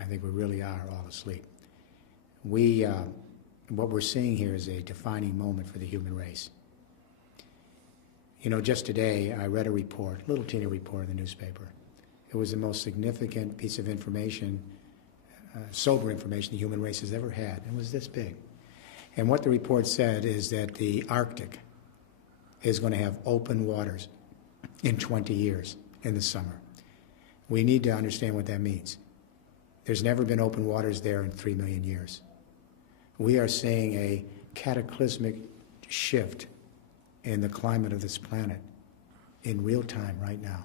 I think we really are all asleep. What we're seeing here is a defining moment for the human race. You know, just today I read a report, a little teeny report in the newspaper. It was the most significant piece of information, sober information the human race has ever had. It was this big. And what the report said is that the Arctic is going to have open waters in 20 years in the summer. We need to understand what that means. There's never been open waters there in 3 million years. We are seeing a cataclysmic shift in the climate of this planet in real time right now.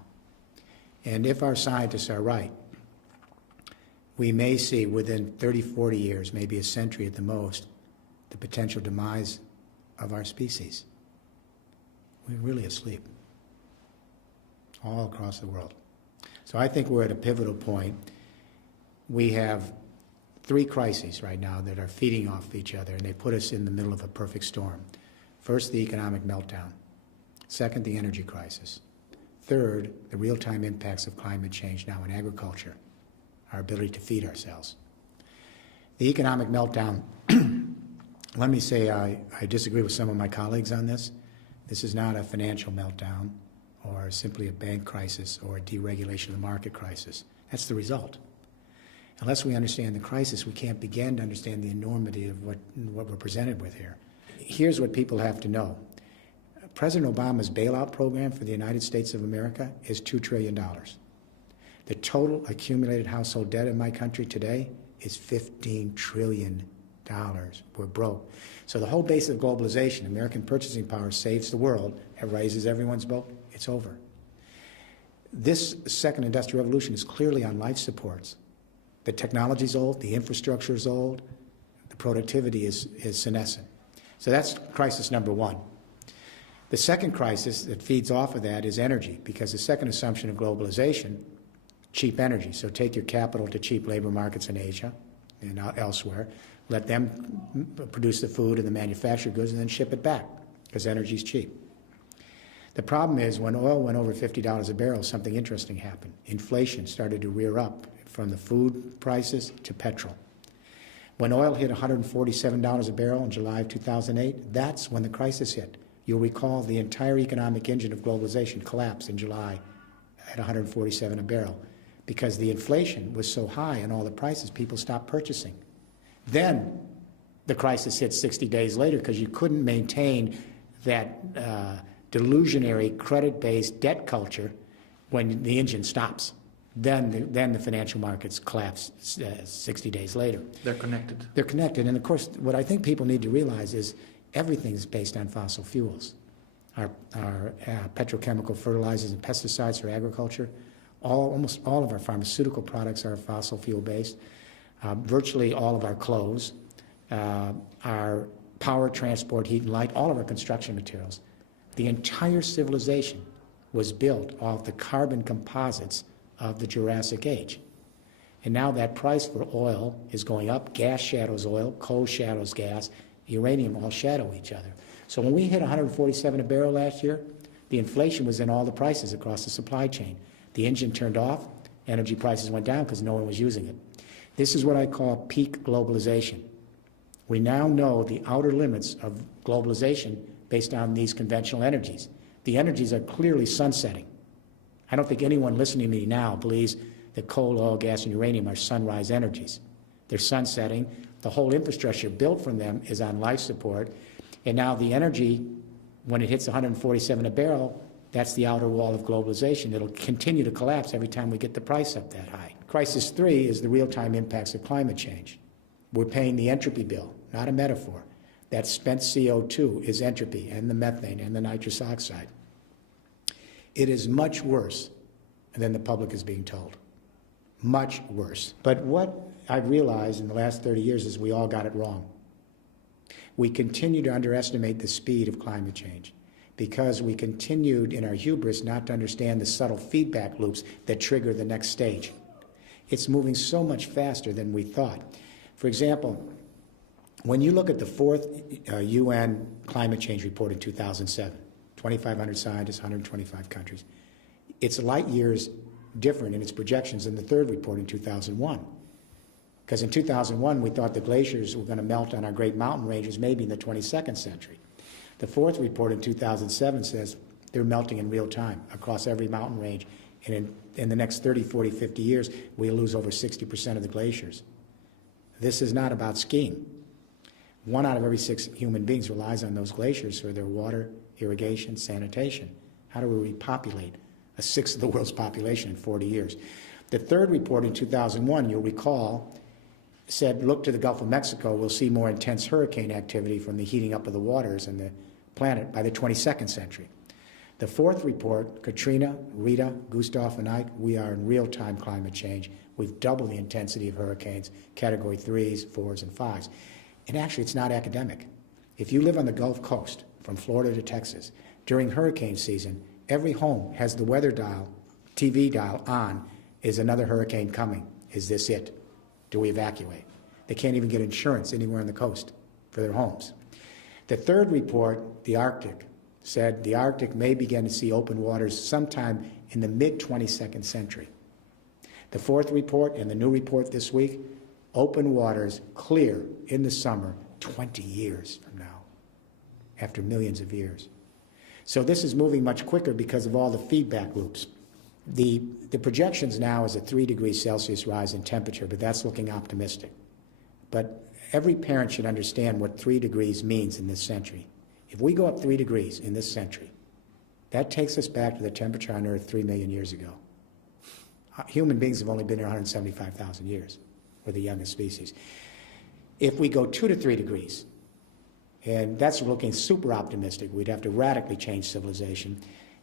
And if our scientists are right, we may see within 30, 40 years, maybe a century at the most, the potential demise of our species. We're really asleep all across the world. So I think we're at a pivotal point. We have 3 crises right now that are feeding off each other, and they put us in the middle of a perfect storm. First, the economic meltdown. Second, the energy crisis. Third, the real-time impacts of climate change now in agriculture, our ability to feed ourselves. The economic meltdown, let me say I disagree with some of my colleagues on this. This is not a financial meltdown or simply a bank crisis or a deregulation of the market crisis. That's the result. Unless we understand the crisis, we can't begin to understand the enormity of what we're presented with here. Here's what people have to know. President Obama's bailout program for the United States of America is $2 trillion. The total accumulated household debt in my country today is $15 trillion. We're broke. So the whole base of globalization, American purchasing power saves the world, it raises everyone's boat, it's over. This second industrial revolution is clearly on life supports. The technology's old, the infrastructure is old, the productivity is senescent. So that's crisis number 1. The second crisis that feeds off of that is energy, because the second assumption of globalization, cheap energy. So take your capital to cheap labor markets in Asia and elsewhere, let them produce the food and the manufactured goods and then ship it back, because energy's cheap. The problem is when oil went over $50 a barrel, something interesting happened. Inflation started to rear up from the food prices to petrol. When oil hit $147 a barrel in July of 2008, that's when the crisis hit. You'll recall the entire economic engine of globalization collapsed in July at $147 a barrel because the inflation was so high and all the prices, people stopped purchasing. Then the crisis hit 60 days later because you couldn't maintain that delusionary credit-based debt culture when the engine stops. Then the financial markets collapse 60 days later. They're connected. They're connected. And of course, what I think people need to realize is everything is based on fossil fuels. Our petrochemical fertilizers and pesticides for agriculture, almost all of our pharmaceutical products are fossil fuel based. Virtually all of our clothes, our power, transport, heat and light, all of our construction materials. The entire civilization was built off the carbon composites of the Jurassic Age. And now that price for oil is going up. Gas shadows oil, coal shadows gas, uranium all shadow each other. So when we hit 147 a barrel last year, the inflation was in all the prices across the supply chain. The engine turned off, energy prices went down because no one was using it. This is what I call peak globalization. We now know the outer limits of globalization based on these conventional energies. The energies are clearly sunsetting. I don't think anyone listening to me now believes that coal, oil, gas, and uranium are sunrise energies. They're sunsetting. The whole infrastructure built from them is on life support. And now the energy, when it hits 147 a barrel, that's the outer wall of globalization. It'll continue to collapse every time we get the price up that high. Crisis 3 is the real-time impacts of climate change. We're paying the entropy bill, not a metaphor. That spent CO2 is entropy, and the methane and the nitrous oxide. It is much worse than the public is being told. Much worse. But what I've realized in the last 30 years is we all got it wrong. We continue to underestimate the speed of climate change because we continued in our hubris not to understand the subtle feedback loops that trigger the next stage. It's moving so much faster than we thought. For example, when you look at the 4th UN climate change report in 2007, 2,500 scientists, 125 countries, it's light years different in its projections than the 3rd report in 2001. Because in 2001, we thought the glaciers were going to melt on our great mountain ranges maybe in the 22nd century. The fourth report in 2007 says they're melting in real time across every mountain range. And in the next 30, 40, 50 years, we'll lose over 60% of the glaciers. This is not about skiing. 1 out of every 6 human beings relies on those glaciers for their water, irrigation, sanitation. How do we repopulate a sixth of the world's population in 40 years? The third report in 2001, you'll recall, said, look to the Gulf of Mexico, we'll see more intense hurricane activity from the heating up of the waters and the planet by the 22nd century. The fourth report, Katrina, Rita, Gustav, and Ike, we are in real-time climate change. We've doubled the intensity of hurricanes, category 3s, 4s, and 5s. And actually, it's not academic. If you live on the Gulf Coast, from Florida to Texas, during hurricane season, every home has the weather dial, TV dial on. Is another hurricane coming? Is this it? Do we evacuate? They can't even get insurance anywhere on the coast for their homes. The third report, the Arctic, said the Arctic may begin to see open waters sometime in the mid-22nd century. The fourth report and the new report this week, open waters clear in the summer 20 years from now, after millions of years. So this is moving much quicker because of all the feedback loops. The projections now is a 3 degrees Celsius rise in temperature, but that's looking optimistic. But every parent should understand what 3 degrees means in this century. If we go up 3 degrees in this century, that takes us back to the temperature on Earth 3 million years ago. Human beings have only been here 175,000 years. We're the youngest species. If we go 2 to 3 degrees, and that's looking super optimistic, we'd have to radically change civilization.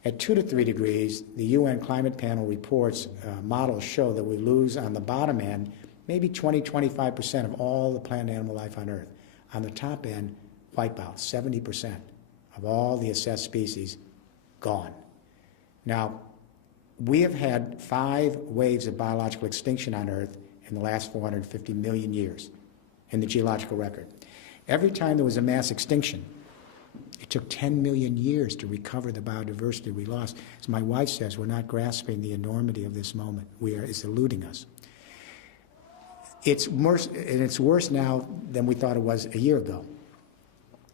At 2 to 3 degrees, the UN Climate Panel reports, models show that we lose on the bottom end maybe 20, 25% of all the plant and animal life on Earth. On the top end, wipeout, 70% of all the assessed species gone. Now, we have had 5 waves of biological extinction on Earth in the last 450 million years in the geological record. Every time there was a mass extinction, it took 10 million years to recover the biodiversity we lost. As my wife says, we're not grasping the enormity of this moment. It's eluding us. It's worse, and it's worse now than we thought it was a year ago.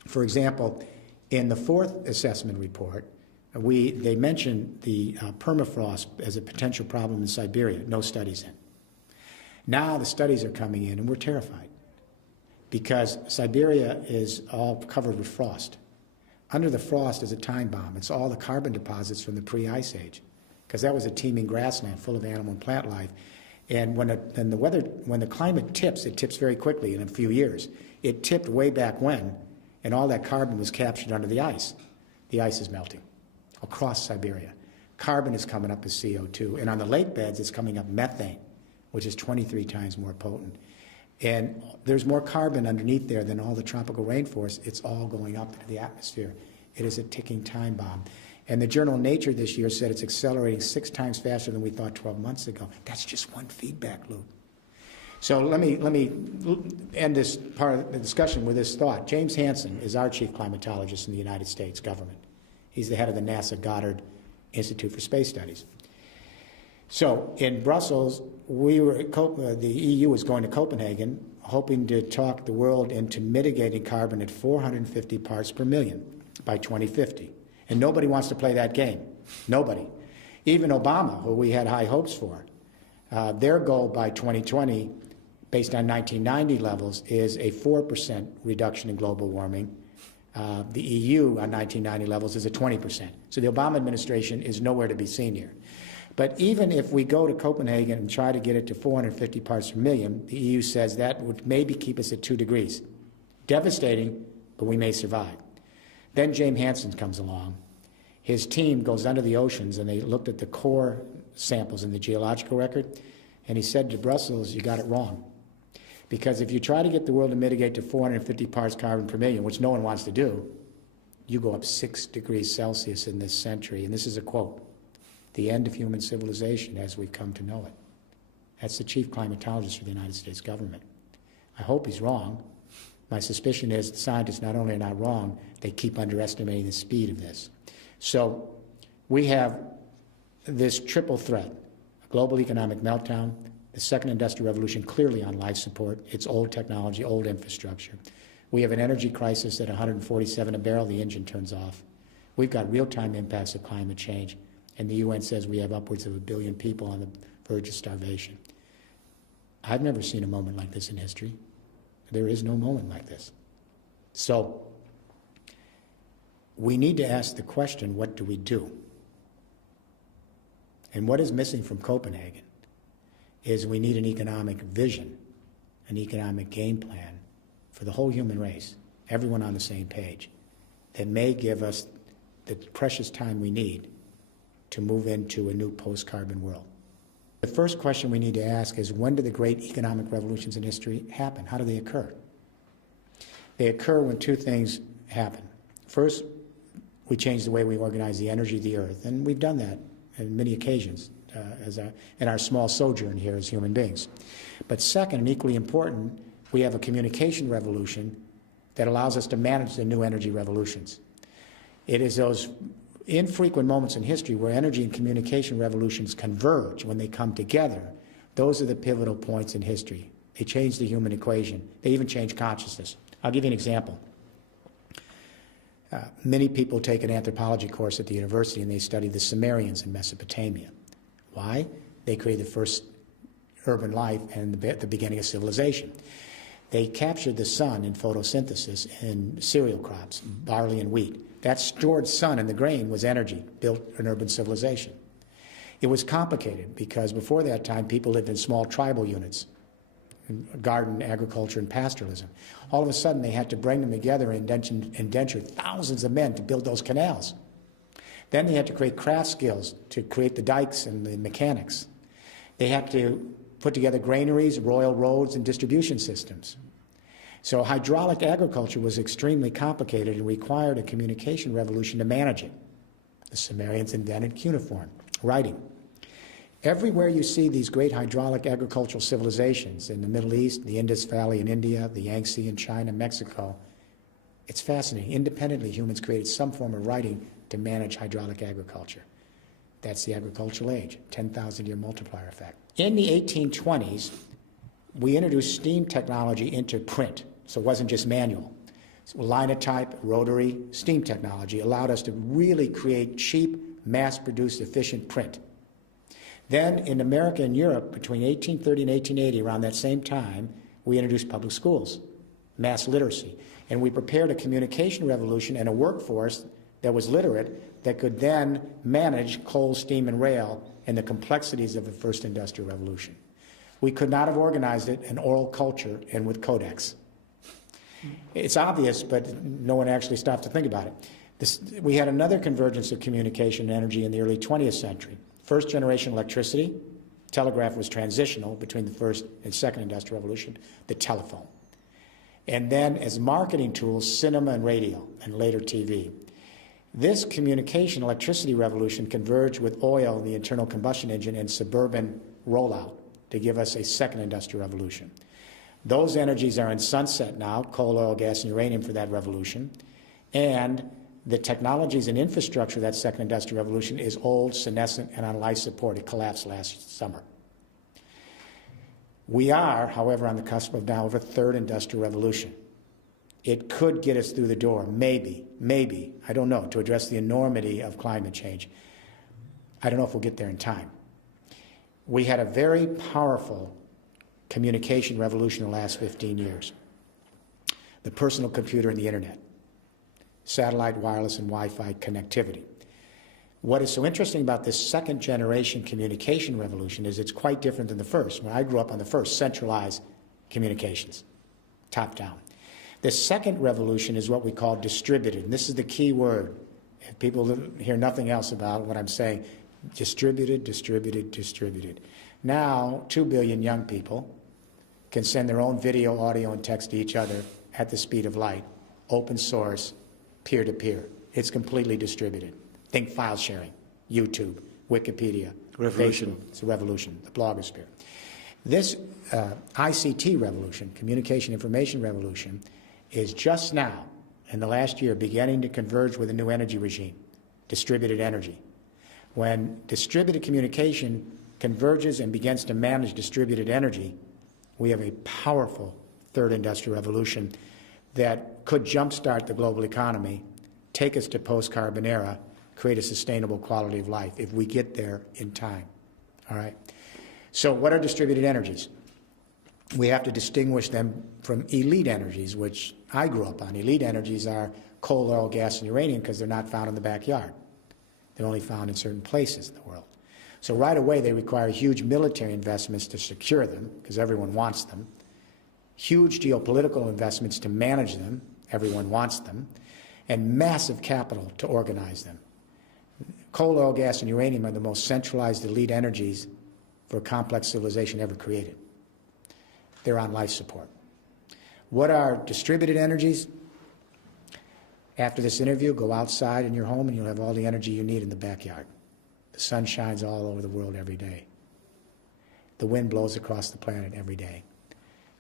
For example, in the fourth assessment report, they mentioned the permafrost as a potential problem in Siberia. No studies in. Now the studies are coming in, and we're terrified because Siberia is all covered with frost. Under the frost is a time bomb. It's all the carbon deposits from the pre-ice age, because that was a teeming grassland full of animal and plant life. And when the climate tips, it tips very quickly in a few years. It tipped way back when, and all that carbon was captured under the ice. The ice is melting across Siberia. Carbon is coming up as CO2, and on the lake beds, it's coming up methane, which is 23 times more potent. And there's more carbon underneath there than all the tropical rainforest. It's all going up into the atmosphere. It is a ticking time bomb. And the journal Nature this year said it's accelerating 6 times faster than we thought 12 months ago. That's just one feedback loop. So let me end this part of the discussion with this thought. James Hansen is our chief climatologist in the United States government. He's the head of the NASA Goddard Institute for Space Studies. So in Brussels, the EU was going to Copenhagen, hoping to talk the world into mitigating carbon at 450 parts per million by 2050. And nobody wants to play that game. Nobody. Even Obama, who we had high hopes for, their goal by 2020, based on 1990 levels, is a 4% reduction in global warming. The EU on 1990 levels is a 20%. So the Obama administration is nowhere to be seen here. But even if we go to Copenhagen and try to get it to 450 parts per million, the EU says that would maybe keep us at 2 degrees. Devastating, but we may survive. Then James Hansen comes along. His team goes under the oceans, and they looked at the core samples in the geological record, and he said to Brussels, you got it wrong. Because if you try to get the world to mitigate to 450 parts carbon per million, which no one wants to do, you go up 6 degrees Celsius in this century. And this is a quote, the end of human civilization as we come to know it. That's the chief climatologist for the United States government. I hope he's wrong. My suspicion is the scientists not only are not wrong, they keep underestimating the speed of this. So we have this triple threat, a global economic meltdown, The second industrial revolution clearly on life support. It's old technology, old infrastructure. We have an energy crisis at 147 a barrel, the engine turns off. We've got real-time impacts of climate change, and the UN says we have upwards of 1 billion people on the verge of starvation. I've never seen a moment like this in history. There is no moment like this. So we need to ask the question, what do we do? And what is missing from Copenhagen is we need an economic vision, an economic game plan for the whole human race, everyone on the same page, that may give us the precious time we need to move into a new post-carbon world. The first question we need to ask is, when do the great economic revolutions in history happen? How do they occur? They occur when two things happen. First, we change the way we organize the energy of the earth, and we've done that on many occasions in our small sojourn here as human beings. But second, and equally important, we have a communication revolution that allows us to manage the new energy revolutions. It is those infrequent moments in history where energy and communication revolutions converge. When they come together, those are the pivotal points in history. They change the human equation. They even change consciousness. I'll give you an example. Many people take an anthropology course at the university and they study the Sumerians in Mesopotamia. Why? They created the first urban life and the beginning of civilization. They captured the sun in photosynthesis in cereal crops, barley and wheat. That stored sun in the grain was energy, built an urban civilization. It was complicated because before that time, people lived in small tribal units, garden, agriculture, and pastoralism. All of a sudden, they had to bring them together and indenture thousands of men to build those canals. Then they had to create craft skills to create the dikes and the mechanics. They had to put together granaries, royal roads, and distribution systems. So hydraulic agriculture was extremely complicated and required a communication revolution to manage it. The Sumerians invented cuneiform, writing. Everywhere you see these great hydraulic agricultural civilizations in the Middle East, the Indus Valley in India, the Yangtze in China, Mexico, it's fascinating. Independently, humans created some form of writing to manage hydraulic agriculture. That's the agricultural age, 10,000-year multiplier effect. In the 1820s, we introduced steam technology into print, so it wasn't just manual. So linotype, rotary, steam technology allowed us to really create cheap, mass-produced, efficient print. Then in America and Europe, between 1830 and 1880, around that same time, we introduced public schools, mass literacy, and we prepared a communication revolution and a workforce that was literate that could then manage coal, steam, and rail and the complexities of the first industrial revolution. We could not have organized it in oral culture and with codex. It's obvious, but no one actually stopped to think about it. We had another convergence of communication and energy in the early 20th century. First generation electricity, telegraph was transitional between the first and second industrial revolution, the telephone. And then as marketing tools, cinema and radio, and later TV. This communication electricity revolution converged with oil, the internal combustion engine, and suburban rollout to give us a second industrial revolution. Those energies are in sunset now, coal, oil, gas, and uranium for that revolution. And the technologies and infrastructure of that second industrial revolution is old, senescent, and on life support. It collapsed last summer. We are, however, on the cusp of now of a third industrial revolution. It could get us through the door, maybe, I don't know, to address the enormity of climate change. I don't know if we'll get there in time. We had a very powerful communication revolution in the last 15 years. The personal computer and the internet. Satellite, wireless, and Wi-Fi connectivity. What is so interesting about this second generation communication revolution is it's quite different than the first. When I grew up on the first, centralized communications, top down. The second revolution is what we call distributed, and this is the key word. If people hear nothing else about what I'm saying, distributed, distributed, distributed. Now, 2 billion young people can send their own video, audio, and text to each other at the speed of light, open source, peer-to-peer. It's completely distributed. Think file sharing, YouTube, Wikipedia, revolution. Facebook. It's a revolution, the blogosphere. This ICT revolution, communication information revolution, is just now, in the last year, beginning to converge with a new energy regime, distributed energy. When distributed communication converges and begins to manage distributed energy, we have a powerful third industrial revolution that could jumpstart the global economy, take us to post-carbon era, create a sustainable quality of life if we get there in time. All right? So what are distributed energies? We have to distinguish them from elite energies, which I grew up on. Elite energies are coal, oil, gas, and uranium because they're not found in the backyard. They're only found in certain places in the world. So right away, they require huge military investments to secure them, because everyone wants them, huge geopolitical investments to manage them, everyone wants them, and massive capital to organize them. Coal, oil, gas, and uranium are the most centralized elite energies for a complex civilization ever created. They're on life support. What are distributed energies? After this interview, go outside in your home and you'll have all the energy you need in the backyard. The sun shines all over the world every day. The wind blows across the planet every day.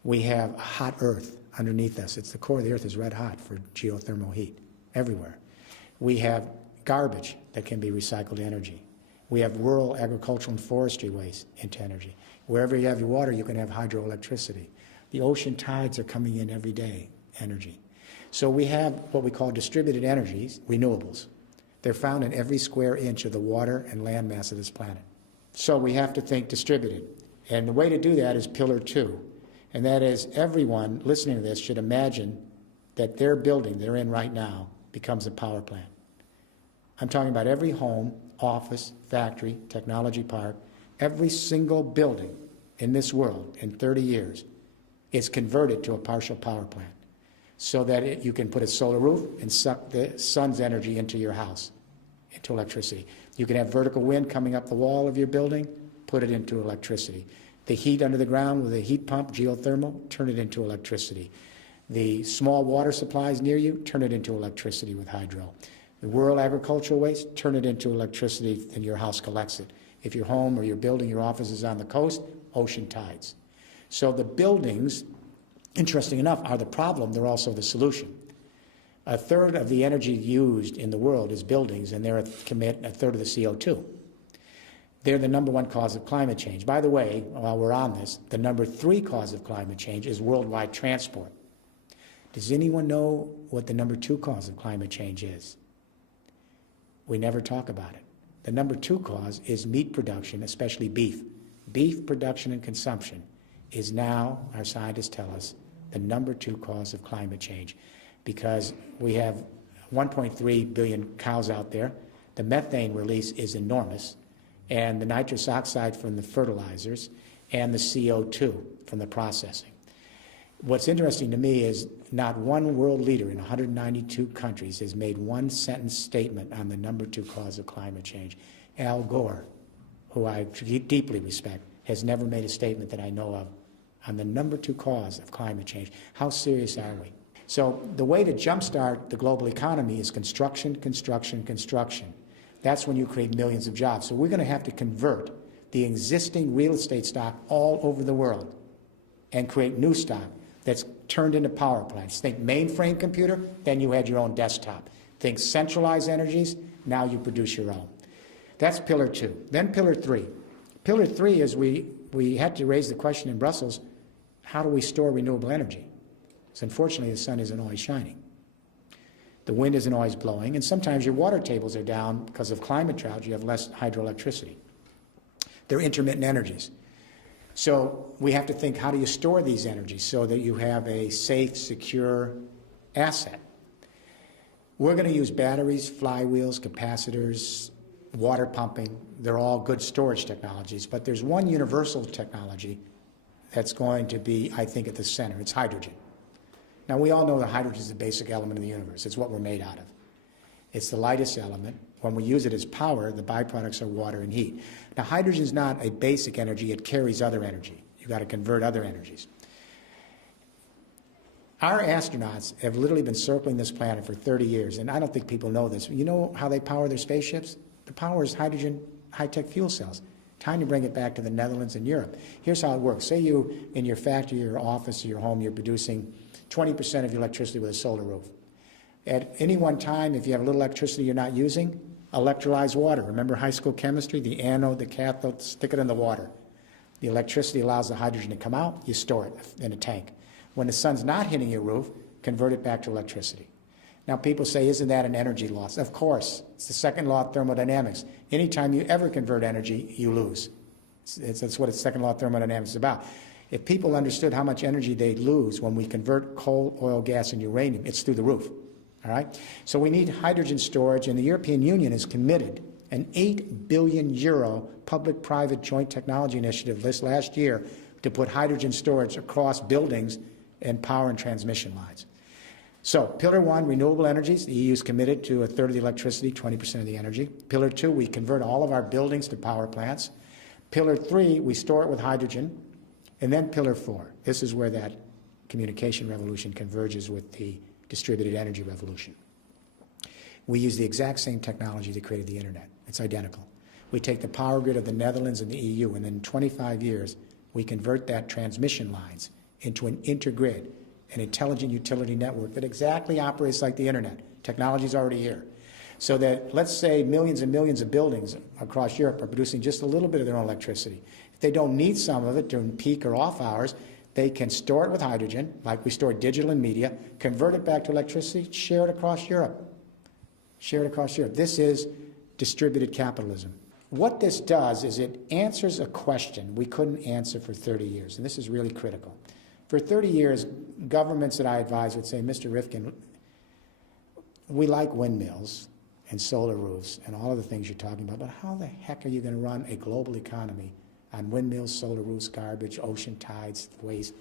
We have a hot earth underneath us. It's the core of the earth is red hot for geothermal heat everywhere. We have garbage that can be recycled energy. We have rural agricultural and forestry waste into energy. Wherever you have your water, you can have hydroelectricity. The ocean tides are coming in every day, energy. So we have what we call distributed energies, renewables. They're found in every square inch of the water and land mass of this planet. So we have to think distributed. And the way to do that is pillar 2. And that is everyone listening to this should imagine that their building they're in right now becomes a power plant. I'm talking about every home, office, factory, technology park, every single building in this world in 30 years is converted to a partial power plant so that you can put a solar roof and suck the sun's energy into your house, into electricity. You can have vertical wind coming up the wall of your building, put it into electricity. The heat under the ground with a heat pump, geothermal, turn it into electricity. The small water supplies near you, turn it into electricity with hydro. The rural agricultural waste, turn it into electricity and your house collects it. If your home or your building, your office is on the coast, ocean tides. So the buildings, interesting enough, are the problem, they're also the solution. A third of the energy used in the world is buildings, and they commit a third of the CO2. They're the #1 cause of climate change. By the way, while we're on this, the #3 cause of climate change is worldwide transport. Does anyone know what the #2 cause of climate change is? We never talk about it. The #2 cause is meat production, especially beef. Beef production and consumption is now, our scientists tell us, the #2 cause of climate change because we have 1.3 billion cows out there. The methane release is enormous, and the nitrous oxide from the fertilizers and the CO2 from the processing. What's interesting to me is not one world leader in 192 countries has made one sentence statement on the #2 cause of climate change. Al Gore, who I deeply respect, has never made a statement that I know of on the #2 cause of climate change. How serious are we? So the way to jumpstart the global economy is construction, construction, construction. That's when you create millions of jobs. So we're going to have to convert the existing real estate stock all over the world and create new stock that's turned into power plants. Think mainframe computer, then you had your own desktop. Think centralized energies, now you produce your own. That's pillar 2. Then pillar 3. Pillar 3 is we had to raise the question in Brussels, how do we store renewable energy? Because unfortunately the sun isn't always shining. The wind isn't always blowing, and sometimes your water tables are down because of climate drought. You have less hydroelectricity. They're intermittent energies. So we have to think, how do you store these energies so that you have a safe, secure asset? We're going to use batteries, flywheels, capacitors, water pumping. They're all good storage technologies, but there's one universal technology that's going to be, I think, at the center. It's hydrogen. Now, we all know that hydrogen is the basic element of the universe. It's what we're made out of. It's the lightest element. When we use it as power, the byproducts are water and heat. Now, hydrogen is not a basic energy. It carries other energy. You've got to convert other energies. Our astronauts have literally been circling this planet for 30 years, and I don't think people know this. You know how they power their spaceships? The power is hydrogen, high-tech fuel cells. Time to bring it back to the Netherlands and Europe. Here's how it works. Say you, in your factory, your office, or your home, you're producing 20% of your electricity with a solar roof. At any one time, if you have a little electricity you're not using, Electrolyze water. Remember high school chemistry? The anode, the cathode, stick it in the water. The electricity allows the hydrogen to come out. You store it in a tank. When the sun's not hitting your roof, convert it back to electricity. Now people say, isn't that an energy loss? Of course. It's the second law of thermodynamics. Anytime you ever convert energy, you lose. That's what the second law of thermodynamics is about. If people understood how much energy they'd lose when we convert coal, oil, gas, and uranium, it's through the roof. All right? So we need hydrogen storage, and the European Union has committed an €8 billion public-private joint technology initiative this last year to put hydrogen storage across buildings and power and transmission lines. So, Pillar 1, renewable energies. The EU is committed to a third of the electricity, 20% of the energy. Pillar 2, we convert all of our buildings to power plants. Pillar 3, we store it with hydrogen. And then Pillar 4, this is where that communication revolution converges with the distributed energy revolution. We use the exact same technology that created the internet. It's identical. We take the power grid of the Netherlands and the EU, and in 25 years, we convert that transmission lines into an intergrid, an intelligent utility network that exactly operates like the internet. Technology is already here. So that, let's say, millions and millions of buildings across Europe are producing just a little bit of their own electricity. If they don't need some of it during peak or off hours, they can store it with hydrogen, like we store digital and media, convert it back to electricity, share it across Europe. Share it across Europe. This is distributed capitalism. What this does is it answers a question we couldn't answer for 30 years, and this is really critical. For 30 years, governments that I advise would say, Mr. Rifkin, we like windmills and solar roofs and all of the things you're talking about, but how the heck are you going to run a global economy on windmills, solar roofs, garbage, ocean tides, waste?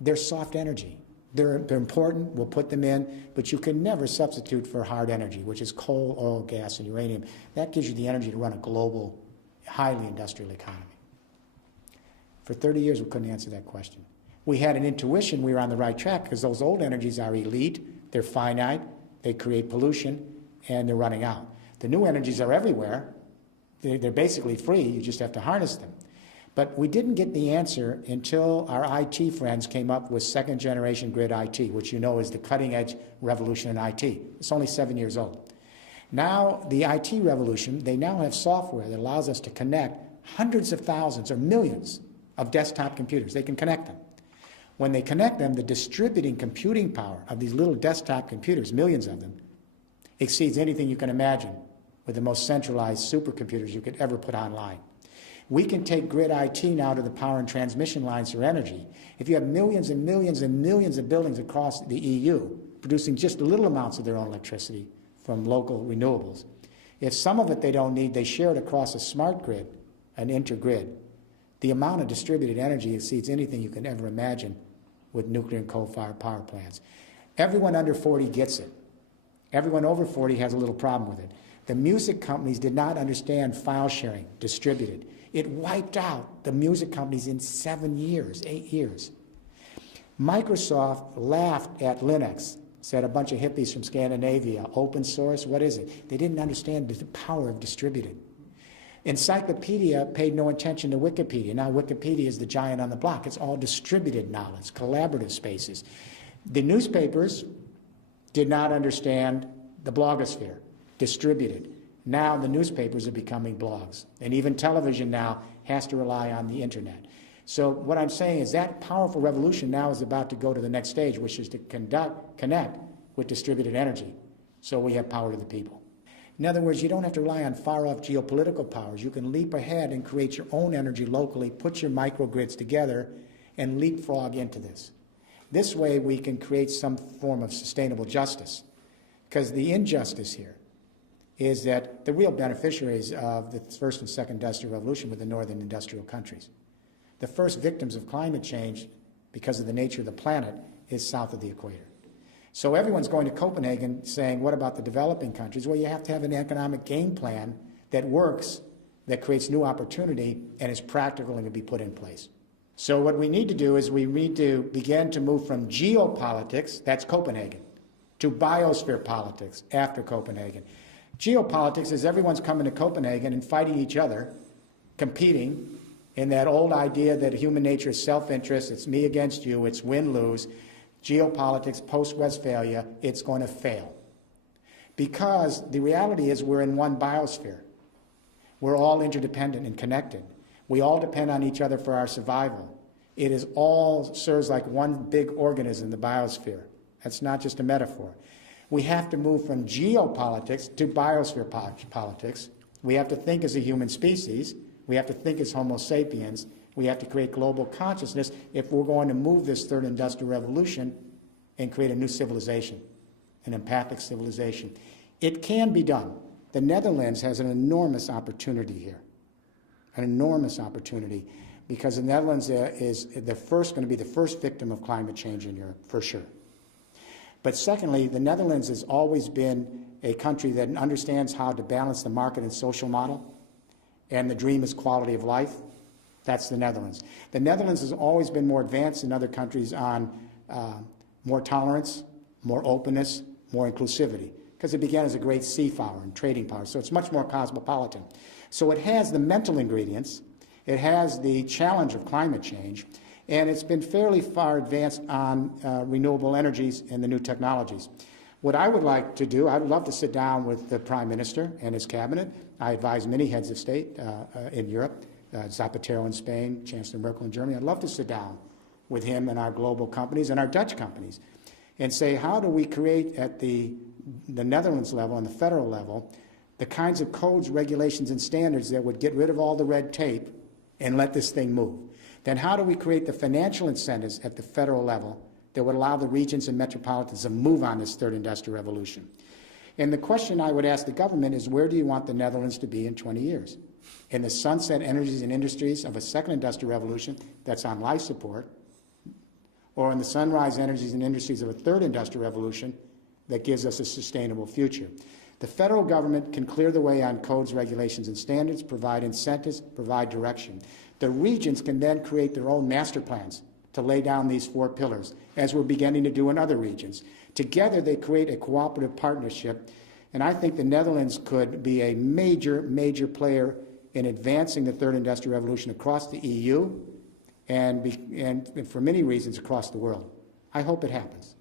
They're soft energy. They're important, we'll put them in, but you can never substitute for hard energy, which is coal, oil, gas, and uranium. That gives you the energy to run a global, highly industrial economy. For 30 years, we couldn't answer that question. We had an intuition we were on the right track because those old energies are elite, they're finite, they create pollution, and they're running out. The new energies are everywhere. They're basically free, you just have to harness them. But we didn't get the answer until our IT friends came up with second-generation grid IT, which you know is the cutting-edge revolution in IT. It's only 7 years old. Now, the IT revolution, they now have software that allows us to connect hundreds of thousands or millions of desktop computers. They can connect them. When they connect them, the distributing computing power of these little desktop computers, millions of them, exceeds anything you can imagine with the most centralized supercomputers you could ever put online. We can take grid IT now to the power and transmission lines for energy. If you have millions and millions and millions of buildings across the EU producing just little amounts of their own electricity from local renewables, if some of it they don't need, they share it across a smart grid, an intergrid. The amount of distributed energy exceeds anything you can ever imagine with nuclear and coal-fired power plants. Everyone under 40 gets it. Everyone over 40 has a little problem with it. The music companies did not understand file sharing, distributed. It wiped out the music companies in 7 years, 8 years. Microsoft laughed at Linux, said a bunch of hippies from Scandinavia, open source, what is it? They didn't understand the power of distributed. Encyclopedia paid no attention to Wikipedia. Now Wikipedia is the giant on the block. It's all distributed knowledge, collaborative spaces. The newspapers did not understand the blogosphere, distributed. Now the newspapers are becoming blogs, and even television now has to rely on the internet. So what I'm saying is that powerful revolution now is about to go to the next stage, which is to connect with distributed energy, so we have power to the people. In other words, you don't have to rely on far-off geopolitical powers. You can leap ahead and create your own energy locally, put your microgrids together, and leapfrog into this. This way we can create some form of sustainable justice, because the injustice here is that the real beneficiaries of the first and second industrial revolution were the northern industrial countries. The first victims of climate change, because of the nature of the planet, is south of the equator. So everyone's going to Copenhagen saying, what about the developing countries? Well, you have to have an economic game plan that works, that creates new opportunity, and is practical and can be put in place. So what we need to do is we need to begin to move from geopolitics, that's Copenhagen, to biosphere politics after Copenhagen. Geopolitics is everyone's coming to Copenhagen and fighting each other, competing in that old idea that human nature is self-interest, it's me against you, it's win-lose. Geopolitics, post-Westphalia, it's going to fail. because the reality is we're in one biosphere. We're all interdependent and connected. We all depend on each other for our survival. It is all serves like one big organism, the biosphere. That's not just a metaphor. We have to move from geopolitics to biosphere politics. We have to think as a human species. We have to think as Homo sapiens. We have to create global consciousness if we're going to move this third industrial revolution and create a new civilization, an empathic civilization. It can be done. The Netherlands has an enormous opportunity here, an enormous opportunity, because the Netherlands is going to be the first victim of climate change in Europe, for sure. But secondly, the Netherlands has always been a country that understands how to balance the market and social model, and the dream is quality of life. That's the Netherlands. The Netherlands has always been more advanced than other countries on more tolerance, more openness, more inclusivity, because it began as a great sea power and trading power, so it's much more cosmopolitan. So it has the mental ingredients, it has the challenge of climate change, and it's been fairly far advanced on renewable energies and the new technologies. What I would like to do, I would love to sit down with the Prime Minister and his cabinet. I advise many heads of state in Europe, Zapatero in Spain, Chancellor Merkel in Germany. I'd love to sit down with him and our global companies and our Dutch companies and say, how do we create at the Netherlands level and the federal level the kinds of codes, regulations, and standards that would get rid of all the red tape and let this thing move? Then how do we create the financial incentives at the federal level that would allow the regions and metropolitans to move on this third industrial revolution? And the question I would ask the government is, where do you want the Netherlands to be in 20 years? In the sunset energies and industries of a second industrial revolution that's on life support, or in the sunrise energies and industries of a third industrial revolution that gives us a sustainable future? The federal government can clear the way on codes, regulations, and standards, provide incentives, provide direction. The regions can then create their own master plans to lay down these 4 pillars, as we're beginning to do in other regions. Together, they create a cooperative partnership, and I think the Netherlands could be a major, major player in advancing the third industrial revolution across the EU and for many reasons across the world. I hope it happens.